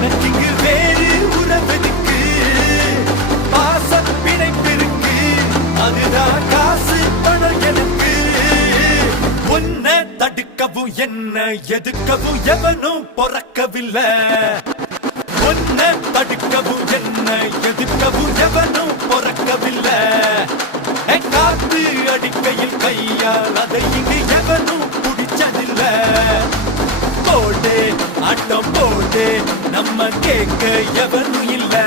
எனக்கு இங்கு வேறு உறவெதுக்கு பாச பிணைப்பிருக்கு அதுதான் காசு பணம் எனக்கு உன்னை தடுக்கவும் என்ன எதுக்கவும் எவனும் பொறக்கவில்லை உன்னை தடுக்கவும் என்ன எதுக்கவும் எவனும் பொறக்கவில்லை காத்து அடிக்கையில் கையால் அதை இங்கு எவனும் பிடிச்சதில்லை போடு ஆட்டம் போடு நம்ம கேட்க எவனும் இல்லை